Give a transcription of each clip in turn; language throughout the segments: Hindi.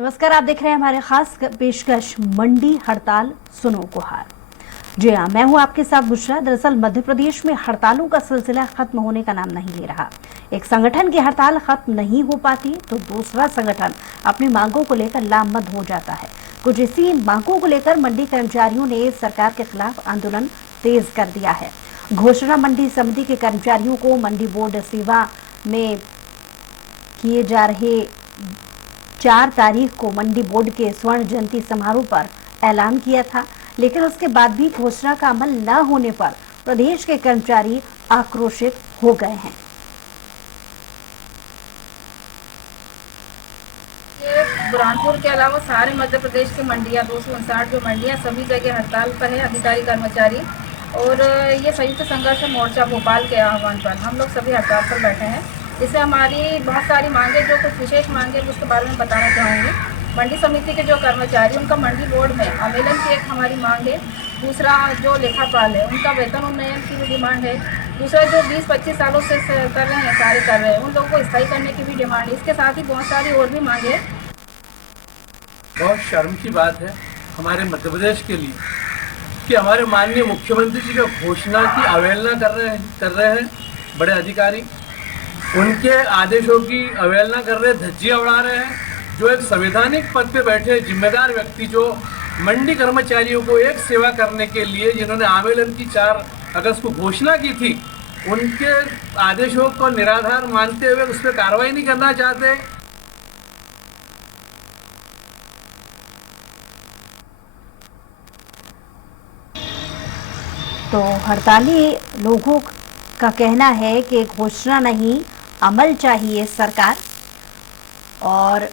नमस्कार, आप देख रहे हैं हमारे खास पेशकश मंडी हड़ताल सुनो गुहार। जी हाँ, मैं हूं आपके साथ बुशरा। दरअसल मध्य प्रदेश में हड़तालों का सिलसिला खत्म होने का नाम नहीं ले रहा। एक संगठन की हड़ताल खत्म नहीं हो पाती तो दूसरा संगठन अपनी मांगों को लेकर लामबंद हो जाता है। कुछ इसी मांगों को लेकर मंडी कर्मचारियों ने सरकार के खिलाफ आंदोलन तेज कर दिया है। घोषणा मंडी समिति के कर्मचारियों को मंडी बोर्ड सेवा में किए जा रहे 4 तारीख को मंडी बोर्ड के स्वर्ण जयंती समारोह पर ऐलान किया था, लेकिन उसके बाद भी घोषणा का अमल न होने पर प्रदेश के कर्मचारी आक्रोशित हो गए हैं। बुरहानपुर के अलावा सारे मध्य प्रदेश की मंडियां 259 जो मंडियां सभी जगह हड़ताल पर है अधिकारी कर्मचारी। और ये संयुक्त संघर्ष मोर्चा भोपाल के आह्वान पर हम लोग सभी हड़ताल पर बैठे हैं। इससे हमारी बहुत सारी मांगे, जो कुछ विशेष मांगे उसके बारे में बताना चाहूँगी। मंडी समिति के जो कर्मचारी उनका मंडी बोर्ड में आवेदन की एक हमारी मांग है। दूसरा, जो लेखापाल है उनका वेतन उन्नयन की भी डिमांड है। दूसरा, जो 20-25 सालों से कर रहे हैं, कार्य कर रहे हैं, उन लोगों को स्थायी करने की भी डिमांड है। इसके साथ ही बहुत सारी और भी मांगे। बहुत शर्म की बात है हमारे मध्य प्रदेश के लिए कि हमारे माननीय मुख्यमंत्री जी का घोषणा की अवहेलना कर रहे हैं बड़े अधिकारी। उनके आदेशों की अवहेलना कर रहे, धज्जियां उड़ा रहे हैं। जो एक संवैधानिक पद पे बैठे जिम्मेदार व्यक्ति, जो मंडी कर्मचारियों को एक सेवा करने के लिए जिन्होंने आंदोलन की 4 अगस्त को घोषणा की थी, उनके आदेशों को निराधार मानते हुए उस पर कार्रवाई नहीं करना चाहते। तो हड़ताली लोगों का कहना है कि घोषणा नहीं, अमल चाहिए सरकार। और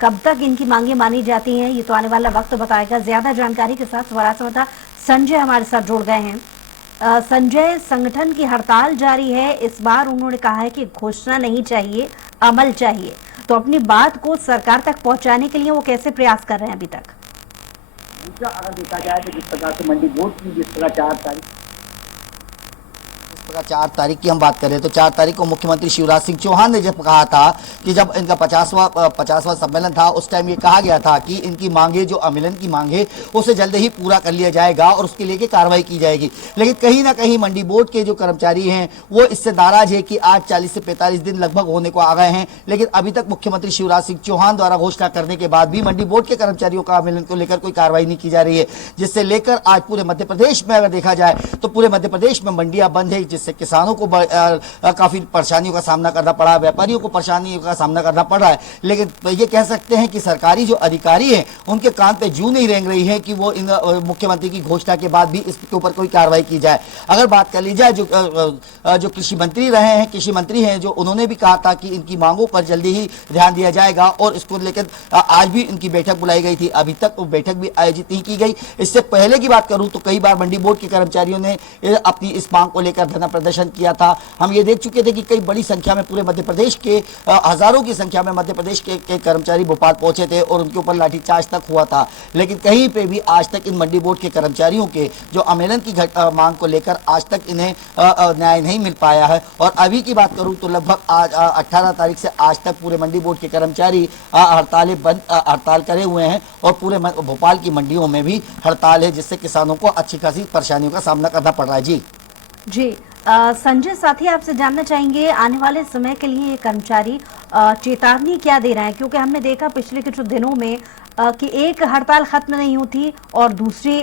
कब तक इनकी मांगे मानी जाती हैं ये तो आने वाला वक्त बताएगा। ज्यादा जानकारी के साथ स्वराज समाचार संजय हमारे साथ जुड़ गए हैं। संजय, संगठन की हड़ताल जारी है। इस बार उन्होंने कहा है कि घोषणा नहीं चाहिए, अमल चाहिए। तो अपनी बात को सरकार तक पहुंचाने के लिए वो कैसे प्रयास कर रहे हैं अभी तक? अगर देखा जाए तो जिस प्रकार से मंडी बोर्ड की जिस प्रकार 4 तारीख की हम बात करें तो 4 तारीख को मुख्यमंत्री शिवराज सिंह चौहान ने जब कहा था कि जब इनका 50वां सम्मेलन था, उस टाइम ये कहा गया था कि इनकी मांगे, जो आंदोलन की मांगे, उसे जल्द ही पूरा कर लिया जाएगा और उसके लिए कार्रवाई की जाएगी। लेकिन कहीं ना कहीं मंडी बोर्ड के जो कर्मचारी हैं वो इससे नाराज है कि आज 40 से 45 दिन लगभग होने को आ गए हैं, लेकिन अभी तक मुख्यमंत्री शिवराज सिंह चौहान द्वारा घोषणा करने के बाद भी मंडी बोर्ड के कर्मचारियों का आंदोलन को लेकर कोई कार्रवाई नहीं की जा रही है, जिससे लेकर आज पूरे मध्य प्रदेश में अगर देखा जाए तो पूरे मध्य प्रदेश में मंडियां बंद है, जिससे किसानों को काफी परेशानियों का सामना करना पड़ा, व्यापारियों को परेशानियों का सामना करना पड़ रहा है। लेकिन ये कह सकते हैं कि सरकारी जो अधिकारी हैं उनके कान पे जूं नहीं रेंग रही है कि वो इन मुख्यमंत्री की घोषणा के बाद भी इसके ऊपर कोई कार्रवाई की जाए। अगर बात कर ली जाए जो कृषि मंत्री रहे हैं, कृषि मंत्री हैं, जो उन्होंने भी कहा था कि इनकी मांगों पर जल्दी ही ध्यान दिया जाएगा और इसको लेकर आज भी इनकी बैठक बुलाई गई थी। अभी तक वो बैठक भी आयोजित नहीं की गई। इससे पहले की बात करूं तो कई बार मंडी बोर्ड के कर्मचारियों ने अपनी इस मांग को लेकर धरना प्रदर्शन किया था। हम ये देख चुके थे कि कई बड़ी संख्या में पूरे मध्य प्रदेश के हजारों की संख्या में मध्य प्रदेश के कर्मचारी भोपाल पहुंचे थे और उनके ऊपर लाठीचार्ज तक हुआ था। लेकिन कहीं पे भी आज तक इन मंडी बोर्ड के कर्मचारियों के जो आंदोलन की मांग को लेकर आज तक इन्हें न्याय नहीं मिल पाया है। और अभी की बात करूं तो लगभग आज 18 तारीख से आज तक पूरे मंडी बोर्ड के कर्मचारी हड़ताल करे हुए हैं और पूरे भोपाल की मंडियों में भी हड़ताल है, जिससे किसानों को अच्छी खासी परेशानियों का सामना करना पड़ रहा है। जी संजय, साथ ही आपसे जानना चाहेंगे आने वाले समय के लिए ये कर्मचारी चेतावनी क्या दे रहे हैं? क्योंकि हमने देखा पिछले कुछ दिनों में कि एक हड़ताल खत्म नहीं होती और दूसरी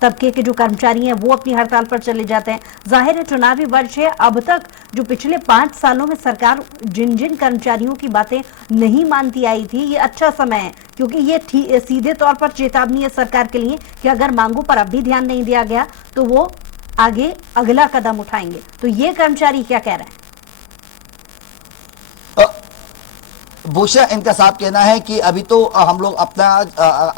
तबके के जो कर्मचारी हैं वो अपनी हड़ताल पर चले जाते हैं। जाहिर है चुनावी वर्ष है। अब तक जो पिछले 5 सालों में सरकार जिन जिन कर्मचारियों की बातें नहीं मानती आई थी, ये अच्छा समय है, क्योंकि ये सीधे तौर पर चेतावनी है सरकार के लिए कि अगर मांगों पर अब भी ध्यान नहीं दिया गया तो वो आगे अगला कदम उठाएंगे। तो ये कर्मचारी क्या कह रहे हैं? भूषण, इनका साफ कहना है कि अभी तो हम लोग अपना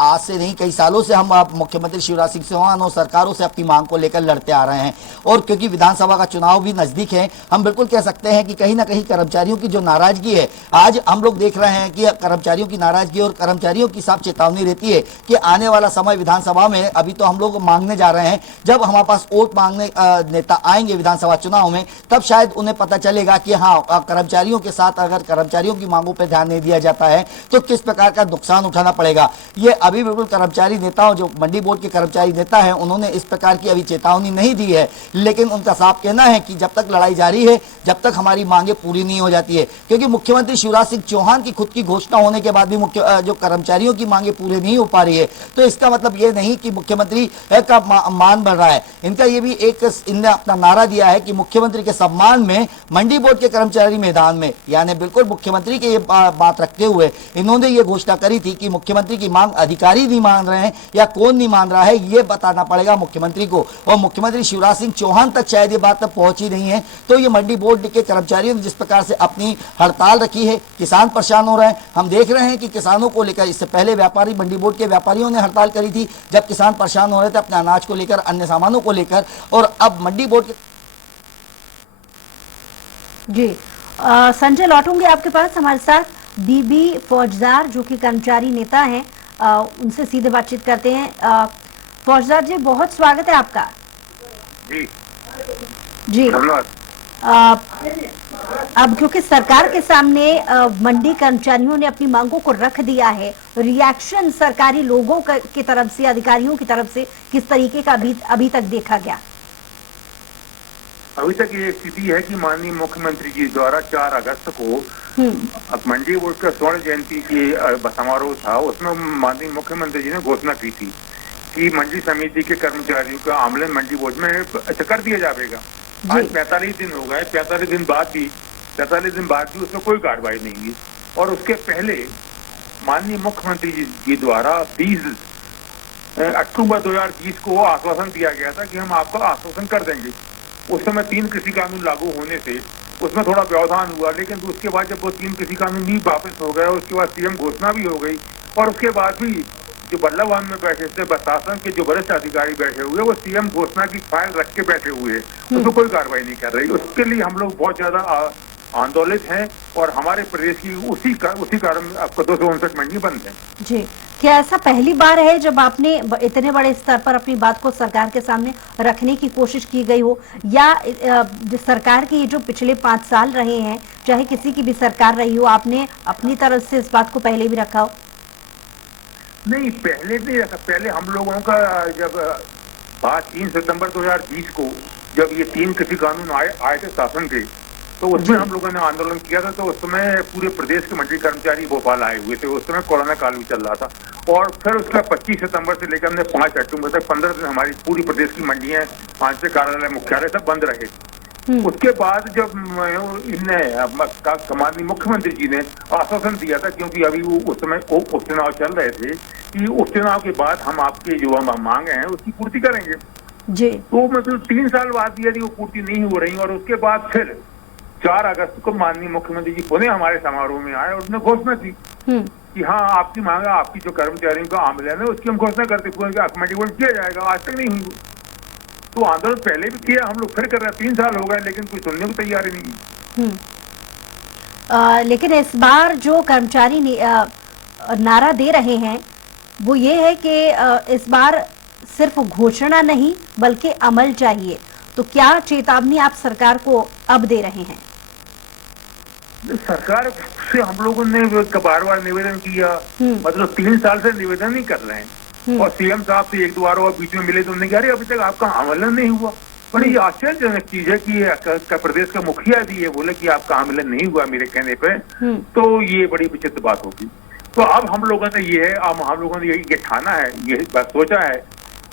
आज से नहीं, कई सालों से हम मुख्यमंत्री शिवराज सिंह चौहान और सरकारों से अपनी मांग को लेकर लड़ते आ रहे हैं। और क्योंकि विधानसभा का चुनाव भी नजदीक है, हम बिल्कुल कह सकते हैं कि कहीं ना कहीं कर्मचारियों की जो नाराजगी है, आज हम लोग देख रहे हैं कि कर्मचारियों की नाराजगी और कर्मचारियों की साफ चेतावनी रहती है कि आने वाला समय विधानसभा में, अभी तो हम लोग मांगने जा रहे हैं, जब हमारे पास वोट मांगने नेता आएंगे विधानसभा चुनाव में, तब शायद उन्हें पता चलेगा कि हाँ, कर्मचारियों के साथ अगर कर्मचारियों की मांगों पर ध्यान ध्यान नहीं दिया जाता है तो किस प्रकार का नुकसान उठाना पड़ेगा। ये अभी बिल्कुल कर्मचारी नेताओं, जो मंडी बोर्ड के कर्मचारी नेता हैं, उन्होंने इस प्रकार की अभी चेतावनी नहीं दी है, लेकिन उनका साफ कहना है कि जब तक लड़ाई जारी है, जब तक हमारी मांगे पूरी नहीं हो जाती है, क्योंकि मुख्यमंत्री शिवराज सिंह चौहान की खुद की घोषणा होने के बाद भी जो कर्मचारियों की मांगे पूरी नहीं हो पा रही है, तो इसका मतलब ये नहीं कि मुख्यमंत्री का मान बढ़ रहा है। इनका ये भी एक इनने अपना नारा दिया है कि मुख्यमंत्री के सम्मान में मंडी बोर्ड के कर्मचारी मैदान में, यानी बिल्कुल मुख्यमंत्री के ये बात रखते हुए इन्होंने ये घोषणा करी थी कि मुख्यमंत्री की मांग अधिकारी नहीं मान रहे हैं या कौन नहीं मान रहा है, ये बताना पड़ेगा मुख्यमंत्री को। और मुख्यमंत्री शिवराज सिंह चौहान तक शायद ये बात तक पहुंची नहीं है। तो ये मंडी बोर्ड के कर्मचारियों ने जिस प्रकार से अपनी हड़ताल रखी है, किसान परेशान हो रहे हैं। हम देख रहे हैं कि किसानों को लेकर इससे पहले व्यापारी, मंडी बोर्ड के व्यापारियों ने हड़ताल करी थी जब किसान परेशान हो रहे थे अपने अनाज को लेकर, अन्य सामानों को लेकर, और अब मंडी बोर्ड के जी संजय लौटूंगे आपके पास। हमारे साथ बीबी फौजदार जो कि कर्मचारी नेता हैं, उनसे सीधे बातचीत करते हैं। फौजदार जी, बहुत स्वागत है आपका। जी जी अब क्योंकि सरकार के सामने मंडी कर्मचारियों ने अपनी मांगों को रख दिया है, रिएक्शन सरकारी लोगों की तरफ से, अधिकारियों की तरफ से किस तरीके का अभी तक देखा गया? अभी तक ये स्थिति है कि माननीय मुख्यमंत्री जी द्वारा 4 अगस्त को मंडी बोर्ड का स्वर्ण जयंती की समारोह था, उसमें माननीय मुख्यमंत्री जी ने घोषणा की थी कि मंडी समिति के कर्मचारियों का आमलन मंडी बोर्ड में कर दिया जाएगा। आज 45 दिन हो गए, 45 दिन बाद भी उसमें कोई कार्रवाई नहीं हुई। और उसके पहले माननीय मुख्यमंत्री जी द्वारा 20 अक्टूबर 2020 को आश्वासन दिया गया था कि हम आपको आश्वासन कर देंगे। उस समय 3 कृषि कानून लागू होने से उसमें थोड़ा व्यवधान हुआ, लेकिन उसके बाद जब वो 3 कृषि कानून भी वापस हो गए, उसके बाद सीएम घोषणा भी हो गई, और उसके बाद भी जो बल्लभ भवन में बैठे थे प्रशासन के जो वरिष्ठ अधिकारी बैठे हुए, वो सीएम घोषणा की फाइल रख के बैठे हुए हैं, उसमें कोई कार्रवाई नहीं कर रही। उसके लिए हम लोग बहुत ज्यादा आंदोलित हैं और हमारे प्रदेश की उसी कारण आपको 259 मंडी बंद है। जी, क्या ऐसा पहली बार है जब आपने इतने बड़े स्तर पर अपनी बात को सरकार के सामने रखने की कोशिश की गई हो, या सरकार के ये जो पिछले 5 साल रहे हैं, चाहे किसी की भी सरकार रही हो, आपने अपनी तरफ से इस बात को पहले भी रखा हो? नहीं, पहले नहीं रखा। पहले हम लोगों का जब बात 3 सितंबर 2020 को जब ये 3 कृषि कानून आए थे शासन के, तो उसमें हम लोगों ने आंदोलन किया था। तो उस समय पूरे प्रदेश के मंडी कर्मचारी भोपाल आए हुए थे, उस समय कोरोना काल भी चल रहा था। और फिर उसका 25 सितंबर से लेकर हमने 5 अक्टूबर तक 15 दिन हमारी पूरी प्रदेश की मंडियां, 5 से कार्यालय, मुख्यालय सब बंद रहे। उसके बाद जब माननीय मुख्यमंत्री जी ने आश्वासन दिया था, क्योंकि अभी वो उस समय उपचुनाव चल रहे थे, कि उपचुनाव के बाद हम आपके जो मांगे हैं उसकी पूर्ति करेंगे जी। तो मतलब 3 साल बाद यदि वो पूर्ति नहीं हो रही, और उसके बाद फिर 4 अगस्त को माननीय मुख्यमंत्री जी पुणे हमारे समारोह में आए और उसने घोषणा की कि हाँ, आपकी मांग, आपकी जो कर्मचारियों का आमलन है उसकी हम घोषणा करते मंडी किया जाएगा। आज तक नहीं हुई। तो आंदोलन पहले भी किया, हम लोग फिर कर रहे हैं। 3 साल हो गए लेकिन कोई सुनने की तैयारी नहीं है। लेकिन इस बार जो कर्मचारी नारा दे रहे हैं वो ये है कि इस बार सिर्फ घोषणा नहीं बल्कि अमल चाहिए। तो क्या चेतावनी आप सरकार को अब दे रहे हैं? सरकार से हम लोगों ने बार-बार निवेदन किया, मतलब 3 साल से निवेदन नहीं कर रहे हैं। और सीएम साहब से 1-2 बार और बीच में मिले तो उन्होंने कहा अरे अभी तक आपका आमलन नहीं हुआ। बड़ी आश्चर्यजनक चीज है कि प्रदेश का मुखिया भी ये बोले कि आपका आमलन नहीं हुआ मेरे कहने पे, तो ये बड़ी विचित्र बात होगी। तो अब हम लोगों ने हम लोगों ने ये ठाना है, ये बात सोचा है,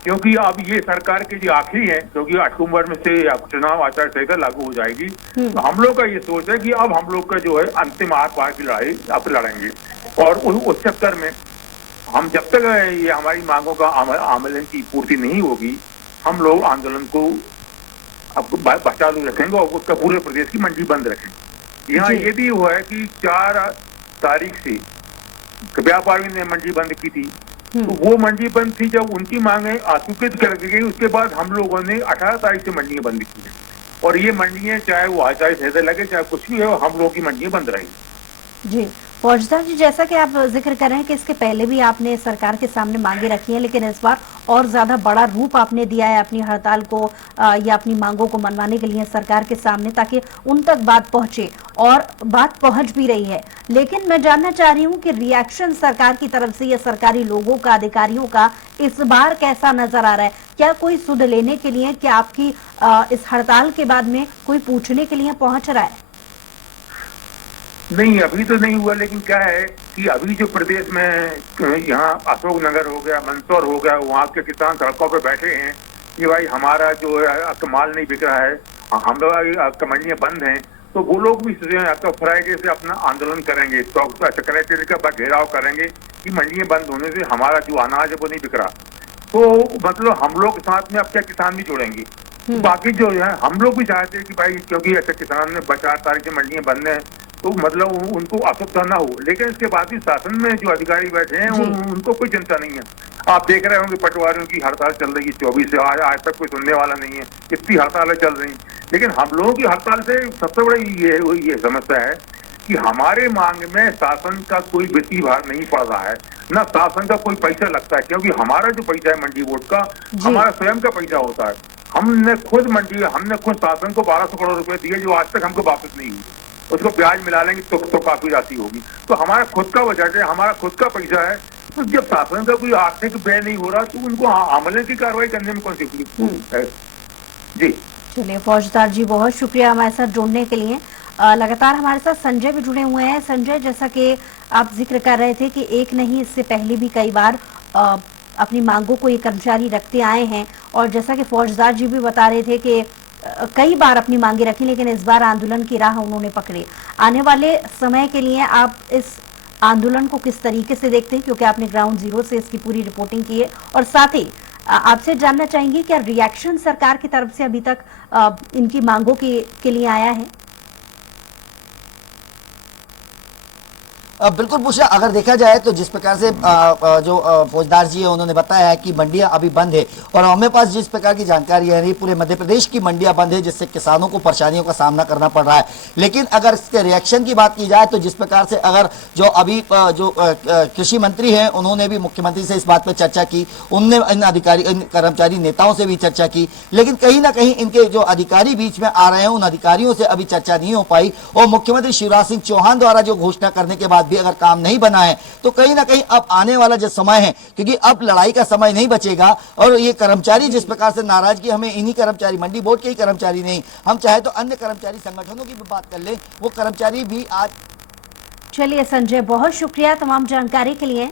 क्योंकि अब ये सरकार की जो आखिरी है, क्योंकि अक्टूबर में से चुनाव आचार संहिता लागू हो जाएगी, तो हम लोग का ये सोच है कि अब हम लोग का जो है अंतिम आर पार की लड़ाई अब लड़ेंगे। और उस चक्कर में हम जब तक ये हमारी मांगों का आमलन की पूर्ति नहीं होगी, हम लोग आंदोलन को अब चालू रखेंगे और उसका पूरे प्रदेश की मंडी बंद रखेंगे। यहाँ ये भी हुआ है कि 4 तारीख से व्यापारी ने मंडी बंद की थी, तो वो मंडी बंद थी जब उनकी मांगे अस्वीकृत कर दी गई। उसके बाद हम लोगों ने 18 तारीख से मंडियां बंद की है, और ये मंडियां चाहे वो आचार्य संहिता लगे चाहे कुछ भी हो, हम लोगों की मंडियां बंद रहेंगी। जी, फौजदार जी, जैसा कि आप जिक्र कर रहे हैं कि इसके पहले भी आपने सरकार के सामने मांगे रखी हैं, लेकिन इस बार और ज्यादा बड़ा रूप आपने दिया है अपनी हड़ताल को या अपनी मांगों को मनवाने के लिए सरकार के सामने, ताकि उन तक बात पहुंचे, और बात पहुंच भी रही है। लेकिन मैं जानना चाह रही हूं कि रिएक्शन सरकार की तरफ से या सरकारी लोगों का, अधिकारियों का इस बार कैसा नजर आ रहा है? क्या कोई सुध लेने के लिए, क्या आपकी इस हड़ताल के बाद में कोई पूछने के लिए पहुंच रहा है? नहीं, अभी तो नहीं हुआ, लेकिन क्या है कि अभी जो प्रदेश में यहाँ अशोक नगर हो गया, मंदसौर हो गया, वहाँ के किसान सड़कों पे बैठे हैं कि भाई हमारा जो है माल नहीं बिक रहा है, हम लोग मंडियाँ बंद हैं, तो वो लोग भी फ्राइडे से अपना आंदोलन करेंगे, तो सेक्रेटरी का घेराव करेंगे कि मंडियाँ बंद होने से हमारा जो अनाज है वो नहीं बिक रहा। तो मतलब हम लोग साथ में अब क्या किसान भी जुड़ेंगे। बाकी जो है हम लोग भी चाहते हैं कि भाई, क्योंकि ऐसे किसान ने 4 तारीख से मंडियाँ बंद हैं, तो मतलब उनको असुविधा ना हो। लेकिन इसके बाद भी शासन में जो अधिकारी बैठे हैं उनको कोई चिंता नहीं है। आप देख रहे होंगे पटवारियों की हड़ताल चल रही है 24 से, आज तक कोई सुनने वाला नहीं है, कितनी हड़तालें चल रही। लेकिन हम लोगों की हड़ताल से सबसे बड़ी ये समस्या है कि हमारे मांग में शासन का कोई वित्तीय भार नहीं पड़ रहा है, न शासन का कोई पैसा लगता है, क्योंकि हमारा जो पैसा है मंडी बोर्ड का, हमारा स्वयं का पैसा होता है। हमने खुद शासन को 1200 करोड़ रुपए दिए, जो आज तक हमको वापस नहीं हुए। उसको ब्याज मिला लेंगे तो काफी राशि होगी। तो हमारा खुद का बजट है, हमारा खुद का पैसा है। तो जब शासन का कोई आर्थिक व्यय नहीं हो रहा, तो उनको अमले की कार्रवाई करने में कौन सी है? जी चलिए फौजदार जी, बहुत शुक्रिया हमारे साथ जुड़ने के लिए। लगातार हमारे साथ संजय भी जुड़े हुए हैं। संजय, जैसा कि आप जिक्र कर रहे थे कि एक नहीं, इससे पहले भी कई बार अपनी मांगों को ये कर्मचारी रखते आए हैं, और जैसा कि फौजदार जी भी बता रहे थे कि कई बार अपनी मांगे रखी, लेकिन इस बार आंदोलन की राह उन्होंने पकड़ी। आने वाले समय के लिए आप इस आंदोलन को किस तरीके से देखते हैं, क्योंकि आपने ग्राउंड जीरो से इसकी पूरी रिपोर्टिंग की है, और साथ ही आपसे जानना चाहेंगे क्या रिएक्शन सरकार की तरफ से अभी तक इनकी मांगों के लिए आया है? बिल्कुल पूछा। अगर देखा जाए तो जिस प्रकार से जो फौजदार जी है उन्होंने बताया है कि मंडियां अभी बंद है, और हमें पास जिस प्रकार की जानकारी है रही, पूरे मध्य प्रदेश की मंडियां बंद है, जिससे किसानों को परेशानियों का सामना करना पड़ रहा है। लेकिन अगर इसके रिएक्शन की बात की जाए तो जिस प्रकार से अगर जो अभी जो कृषि मंत्री हैं उन्होंने भी मुख्यमंत्री से इस बात पर चर्चा की, उनने इन कर्मचारी नेताओं से भी चर्चा की, लेकिन कहीं ना कहीं इनके जो अधिकारी बीच में आ रहे हैं उन अधिकारियों से अभी चर्चा नहीं हो पाई। और मुख्यमंत्री शिवराज सिंह चौहान द्वारा जो घोषणा करने के बाद भी अगर काम नहीं बना है, तो कहीं ना कहीं अब आने वाला जो समय है, क्योंकि अब लड़ाई का समय नहीं बचेगा, और ये कर्मचारी जिस प्रकार से नाराजगी, हमें इन्हीं कर्मचारी, मंडी बोर्ड के ही कर्मचारी नहीं, हम चाहे तो अन्य कर्मचारी संगठनों की भी बात कर ले, वो कर्मचारी भी आज। चलिए संजय, बहुत शुक्रिया तमाम जानकारी के लिए।